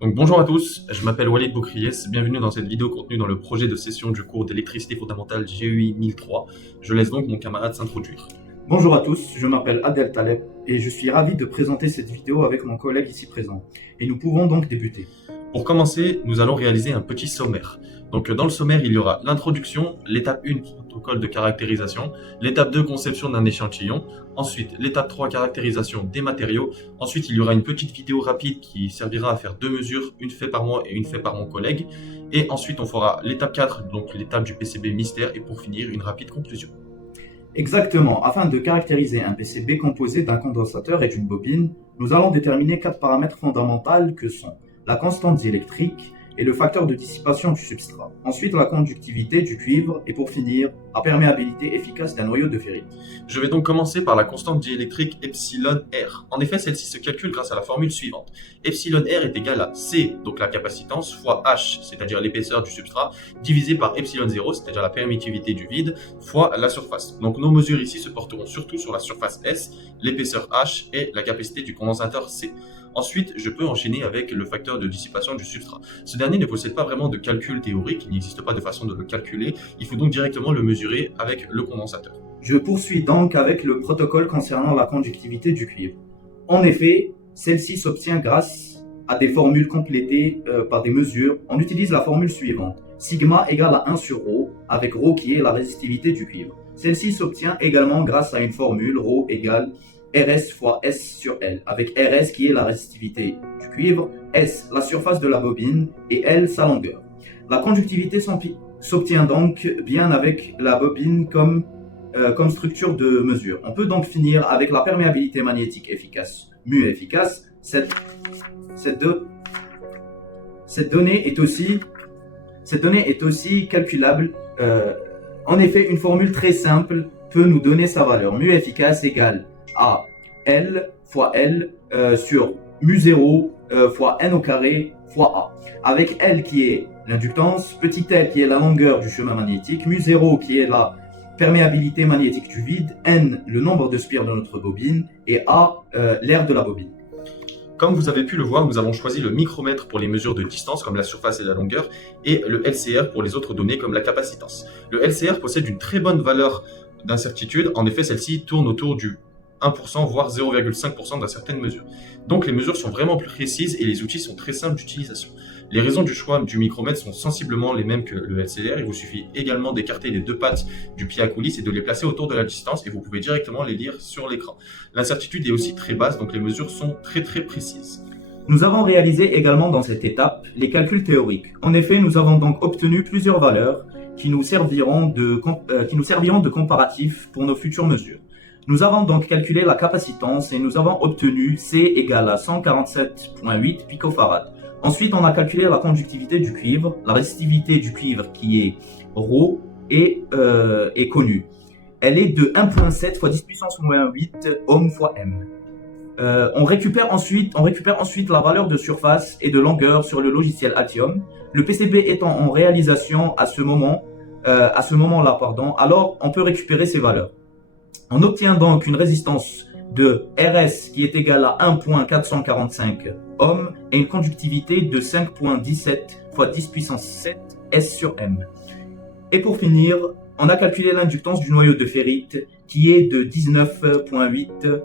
Donc bonjour à tous, je m'appelle Walid Boukriès, bienvenue dans cette vidéo contenue dans le projet de session du cours d'électricité fondamentale GEI 1003. Je laisse donc mon camarade s'introduire. Bonjour à tous, je m'appelle Adel Taleb et je suis ravi de présenter cette vidéo avec mon collègue ici présent. Et nous pouvons donc débuter. Pour commencer, nous allons réaliser un petit sommaire. Donc dans le sommaire, il y aura l'introduction, l'étape 1, protocole de caractérisation, l'étape 2, conception d'un échantillon, ensuite l'étape 3, caractérisation des matériaux, ensuite il y aura une petite vidéo rapide qui servira à faire deux mesures, une faite par moi et une faite par mon collègue, et ensuite on fera l'étape 4, donc l'étape du PCB mystère, et pour finir, une rapide conclusion. Exactement, afin de caractériser un PCB composé d'un condensateur et d'une bobine, nous allons déterminer 4 paramètres fondamentaux que sont la constante diélectrique et le facteur de dissipation du substrat. Ensuite, la conductivité du cuivre et pour finir, la perméabilité efficace d'un noyau de ferrite. Je vais donc commencer par la constante diélectrique epsilon R. En effet, celle-ci se calcule grâce à la formule suivante. Epsilon R est égal à C, donc la capacitance, fois H, c'est-à-dire l'épaisseur du substrat, divisé par epsilon 0, c'est-à-dire la permittivité du vide, fois la surface. Donc nos mesures ici se porteront surtout sur la surface S, l'épaisseur H et la capacité du condensateur C. Ensuite, je peux enchaîner avec le facteur de dissipation du substrat. Ce dernier ne possède pas vraiment de calcul théorique, il n'existe pas de façon de le calculer, il faut donc directement le mesurer avec le condensateur. Je poursuis donc avec le protocole concernant la conductivité du cuivre. En effet, celle-ci s'obtient grâce à des formules complétées par des mesures. On utilise la formule suivante. Sigma égale à 1 sur ρ, avec ρ qui est la résistivité du cuivre. Celle-ci s'obtient également grâce à une formule ρ égale RS fois S sur L, avec RS qui est la résistivité du cuivre, S la surface de la bobine et L sa longueur. La conductivité s'obtient donc bien avec la bobine comme structure de mesure. On peut donc finir avec la perméabilité magnétique efficace, mu efficace. Cette donnée est aussi calculable. En effet, une formule très simple peut nous donner sa valeur. Mu efficace égale à L fois L sur mu0 fois n au carré fois A. Avec L qui est l'inductance, petit l qui est la longueur du chemin magnétique, mu0 qui est la perméabilité magnétique du vide, n le nombre de spires de notre bobine et A l'air de la bobine. Comme vous avez pu le voir, nous avons choisi le micromètre pour les mesures de distance comme la surface et la longueur et le LCR pour les autres données comme la capacitance. Le LCR possède une très bonne valeur d'incertitude, en effet celle-ci tourne autour du 1%, voire 0,5% dans certaines mesures. Donc les mesures sont vraiment plus précises et les outils sont très simples d'utilisation. Les raisons du choix du micromètre sont sensiblement les mêmes que le LCR. Il vous suffit également d'écarter les deux pattes du pied à coulisse et de les placer autour de la distance et vous pouvez directement les lire sur l'écran. L'incertitude est aussi très basse, donc les mesures sont très précises. Nous avons réalisé également dans cette étape les calculs théoriques. En effet, nous avons donc obtenu plusieurs valeurs qui nous serviront de comparatif pour nos futures mesures. Nous avons donc calculé la capacitance et nous avons obtenu C égale à 147,8 picofarad. Ensuite, on a calculé la conductivité du cuivre. La résistivité du cuivre qui est ρ est connue. Elle est de 1,7 fois 10 puissance moins 8 ohm fois m. On récupère ensuite la valeur de surface et de longueur sur le logiciel Altium. Le PCB étant en réalisation à ce moment-là, alors on peut récupérer ces valeurs. On obtient donc une résistance de RS qui est égale à 1.445 ohm et une conductivité de 5.17 fois 10 puissance 7 S sur M. Et pour finir, on a calculé l'inductance du noyau de ferrite qui est de 19.8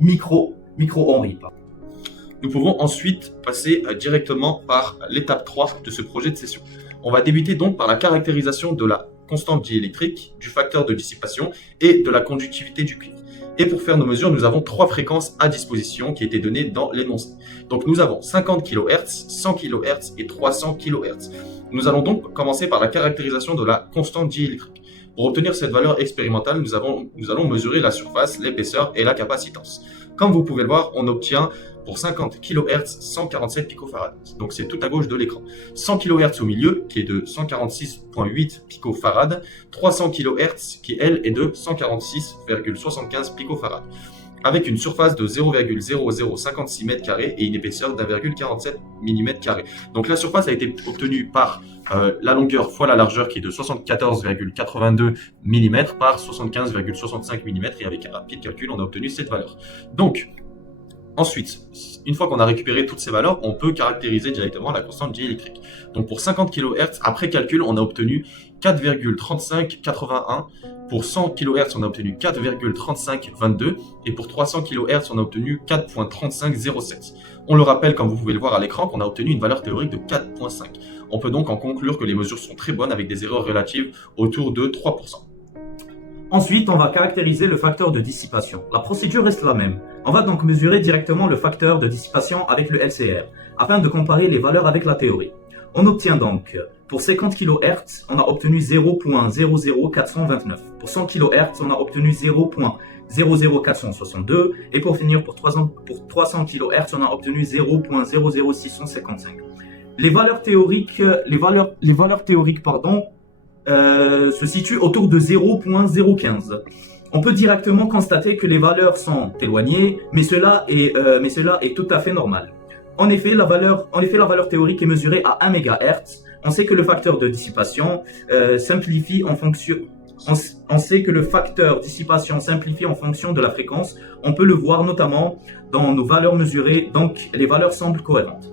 micro-henry. Nous pouvons ensuite passer directement par l'étape 3 de ce projet de session. On va débuter donc par la caractérisation de la constante diélectrique, du facteur de dissipation et de la conductivité du cuivre. Et pour faire nos mesures, nous avons 3 fréquences à disposition qui étaient données dans l'énoncé. Donc nous avons 50 kHz, 100 kHz et 300 kHz. Nous allons donc commencer par la caractérisation de la constante diélectrique. Pour obtenir cette valeur expérimentale, nous allons mesurer la surface, l'épaisseur et la capacitance. Comme vous pouvez le voir, on obtient pour 50 kHz 147 picofarads. Donc c'est tout à gauche de l'écran. 100 kHz au milieu, qui est de 146,8 picofarads. 300 kHz, qui elle est de 146,75 picofarads. Avec une surface de 0,0056 m² et une épaisseur d'1,47 mm². Donc la surface a été obtenue par la longueur fois la largeur qui est de 74,82 mm par 75,65 mm et avec un rapide calcul on a obtenu cette valeur. Donc Ensuite, une fois qu'on a récupéré toutes ces valeurs, on peut caractériser directement la constante diélectrique. Donc pour 50 kHz, après calcul, on a obtenu 4,3581. Pour 100 kHz, on a obtenu 4,3522. Et pour 300 kHz, on a obtenu 4,3507. On le rappelle, comme vous pouvez le voir à l'écran, qu'on a obtenu une valeur théorique de 4,5. On peut donc en conclure que les mesures sont très bonnes avec des erreurs relatives autour de 3%. Ensuite, on va caractériser le facteur de dissipation. La procédure reste la même. On va donc mesurer directement le facteur de dissipation avec le LCR, afin de comparer les valeurs avec la théorie. On obtient donc, pour 50 kHz, on a obtenu 0,00429. Pour 100 kHz, on a obtenu 0,00462. Et pour finir, pour 300 kHz, on a obtenu 0,00655. Les valeurs théoriques, se situe autour de 0,015. On peut directement constater que les valeurs sont éloignées, mais cela est tout à fait normal. En effet, la valeur théorique est mesurée à 1 MHz. On sait que le facteur de dissipation simplifie en fonction. On sait que le facteur dissipation simplifie en fonction de la fréquence. On peut le voir notamment dans nos valeurs mesurées, donc les valeurs semblent cohérentes.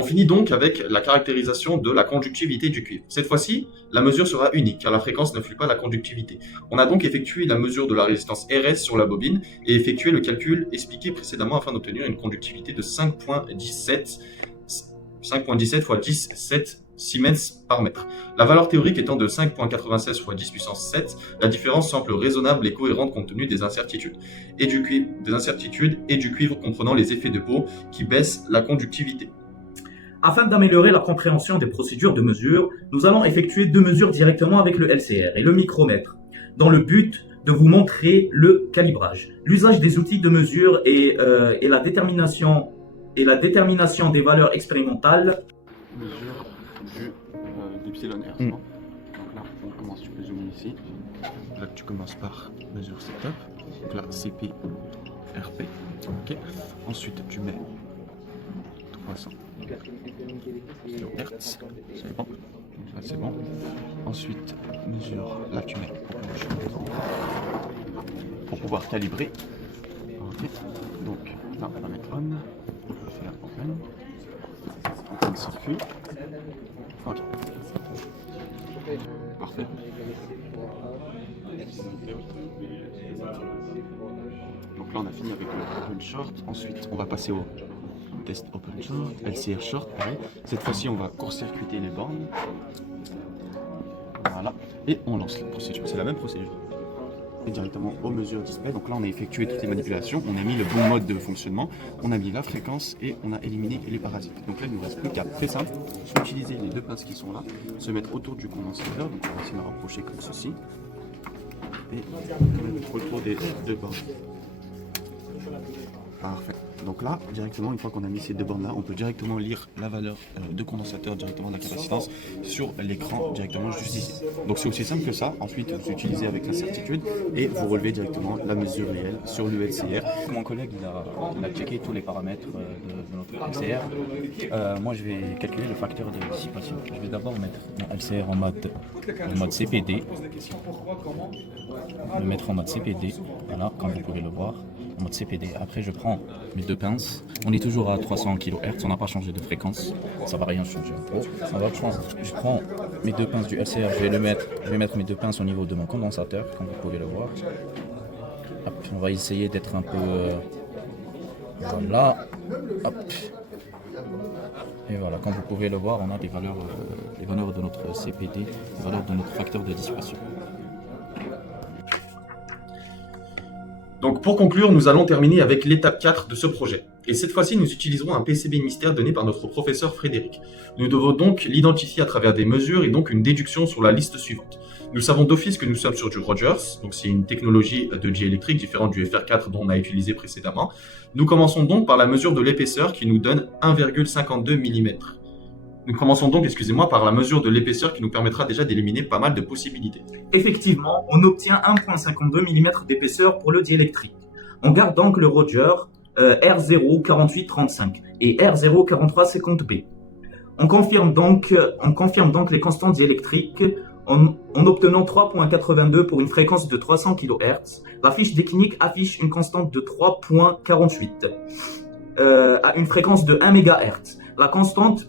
On finit donc avec la caractérisation de la conductivité du cuivre. Cette fois-ci, la mesure sera unique car la fréquence n'influe pas la conductivité. On a donc effectué la mesure de la résistance RS sur la bobine et effectué le calcul expliqué précédemment afin d'obtenir une conductivité de 5,17 x 10,7 Siemens par mètre. La valeur théorique étant de 5,96 x 10 puissance 7, la différence semble raisonnable et cohérente compte tenu des incertitudes et du cuivre comprenant les effets de Poe qui baissent la conductivité. Afin d'améliorer la compréhension des procédures de mesure, nous allons effectuer deux mesures directement avec le LCR et le micromètre, dans le but de vous montrer le calibrage, l'usage des outils de mesure et la détermination des valeurs expérimentales. Mesure d'epsilon R. Donc là, on commence, tu peux zoomer ici. Là, tu commences par mesure setup. Donc là, CP, RP. Ok. Ensuite, tu mets 300 kHz. C'est bon. Donc là, c'est bon. Ensuite, mesure. Là, tu mets pour pouvoir calibrer. Ok. Donc là, on va mettre on. On va faire open. On circuit. Ok. Parfait. Donc là on a fini avec le open short. Ensuite on va passer au test open short, LCR short. Pareil. Cette fois-ci on va court-circuiter les bornes. Voilà. Et on lance la procédure. C'est la même procédure. Directement aux mesures display. Donc là on a effectué toutes les manipulations, on a mis le bon mode de fonctionnement, on a mis la fréquence et on a éliminé les parasites. Donc là il ne nous reste plus qu'à, très simple, utiliser les deux pinces qui sont là, se mettre autour du condensateur, donc on va essayer de rapprocher comme ceci et mettre autour des deux bornes. Parfait. Donc là, directement, une fois qu'on a mis ces deux bornes là, on peut directement lire la valeur de condensateur directement de la capacitance sur l'écran directement juste ici. Donc c'est aussi simple que ça. Ensuite, vous utilisez avec la certitude et vous relevez directement la mesure réelle sur l'ULCR. Mon collègue il a checké tous les paramètres de notre LCR. Moi je vais calculer le facteur de dissipation. Je vais d'abord mettre mon LCR en mode CPD. Le mettre en mode CPD, voilà, comme vous pouvez le voir, en mode CPD. Après je prends mes deux pinces. On est toujours à 300 kHz, on n'a pas changé de fréquence, ça va rien changer en gros. Je prends mes deux pinces du LCR, je vais mettre mes deux pinces au niveau de mon condensateur, comme vous pouvez le voir. Hop, on va essayer d'être un peu... voilà. Hop. Et voilà, comme vous pouvez le voir, on a les valeurs de notre CPD, les valeurs de notre facteur de dissipation. Donc pour conclure, nous allons terminer avec l'étape 4 de ce projet. Et cette fois-ci, nous utiliserons un PCB mystère donné par notre professeur Frédéric. Nous devons donc l'identifier à travers des mesures et donc une déduction sur la liste suivante. Nous savons d'office que nous sommes sur du Rogers, donc c'est une technologie de diélectrique différente du FR4 dont on a utilisé précédemment. Nous commençons donc par la mesure de l'épaisseur qui nous donne 1,52 mm. Nous commençons donc, par la mesure de l'épaisseur qui nous permettra déjà d'éliminer pas mal de possibilités. Effectivement, on obtient 1,52 mm d'épaisseur pour le diélectrique. On garde donc le Roger R04835 et R04350B. On confirme donc les constantes diélectriques en obtenant 3,82 pour une fréquence de 300 kHz. La fiche des cliniques affiche une constante de 3,48. à une fréquence de 1 MHz. La constante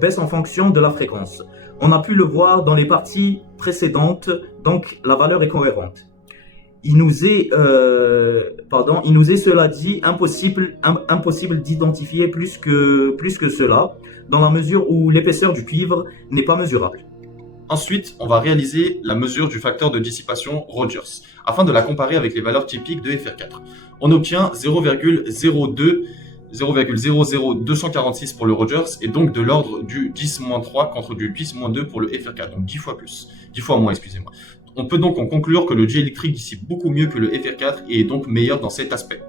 baisse en fonction de la fréquence. On a pu le voir dans les parties précédentes, donc la valeur est cohérente. Il nous est cela dit impossible d'identifier plus que cela, dans la mesure où l'épaisseur du cuivre n'est pas mesurable. Ensuite, on va réaliser la mesure du facteur de dissipation Rogers, afin de la comparer avec les valeurs typiques de FR4. On obtient 0,00246 pour le Rogers et donc de l'ordre du 10-3 contre du 10-2 pour le FR4, donc 10 fois plus, 10 fois moins, excusez-moi. On peut donc en conclure que le diélectrique dissipe beaucoup mieux que le FR4 et est donc meilleur dans cet aspect.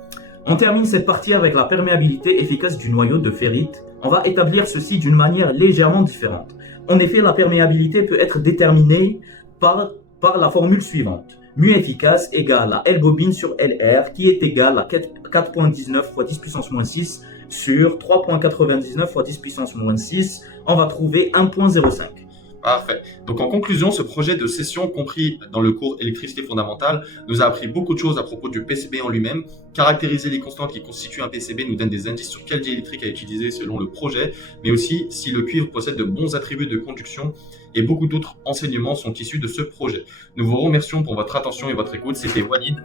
On termine cette partie avec la perméabilité efficace du noyau de ferrite. On va établir ceci d'une manière légèrement différente. En effet, la perméabilité peut être déterminée par la formule suivante. Mu efficace égale à L bobine sur LR qui est égal à 4,19 fois 10 puissance moins 6 sur 3,99 fois 10 puissance moins 6. On va trouver 1,05. Parfait. Donc en conclusion, ce projet de session compris dans le cours électricité fondamentale nous a appris beaucoup de choses à propos du PCB en lui-même. Caractériser les constantes qui constituent un PCB nous donne des indices sur quel diélectrique à utiliser selon le projet, mais aussi si le cuivre possède de bons attributs de conduction et beaucoup d'autres enseignements sont issus de ce projet. Nous vous remercions pour votre attention et votre écoute. C'était Walid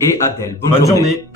et Adèle. Bonne journée.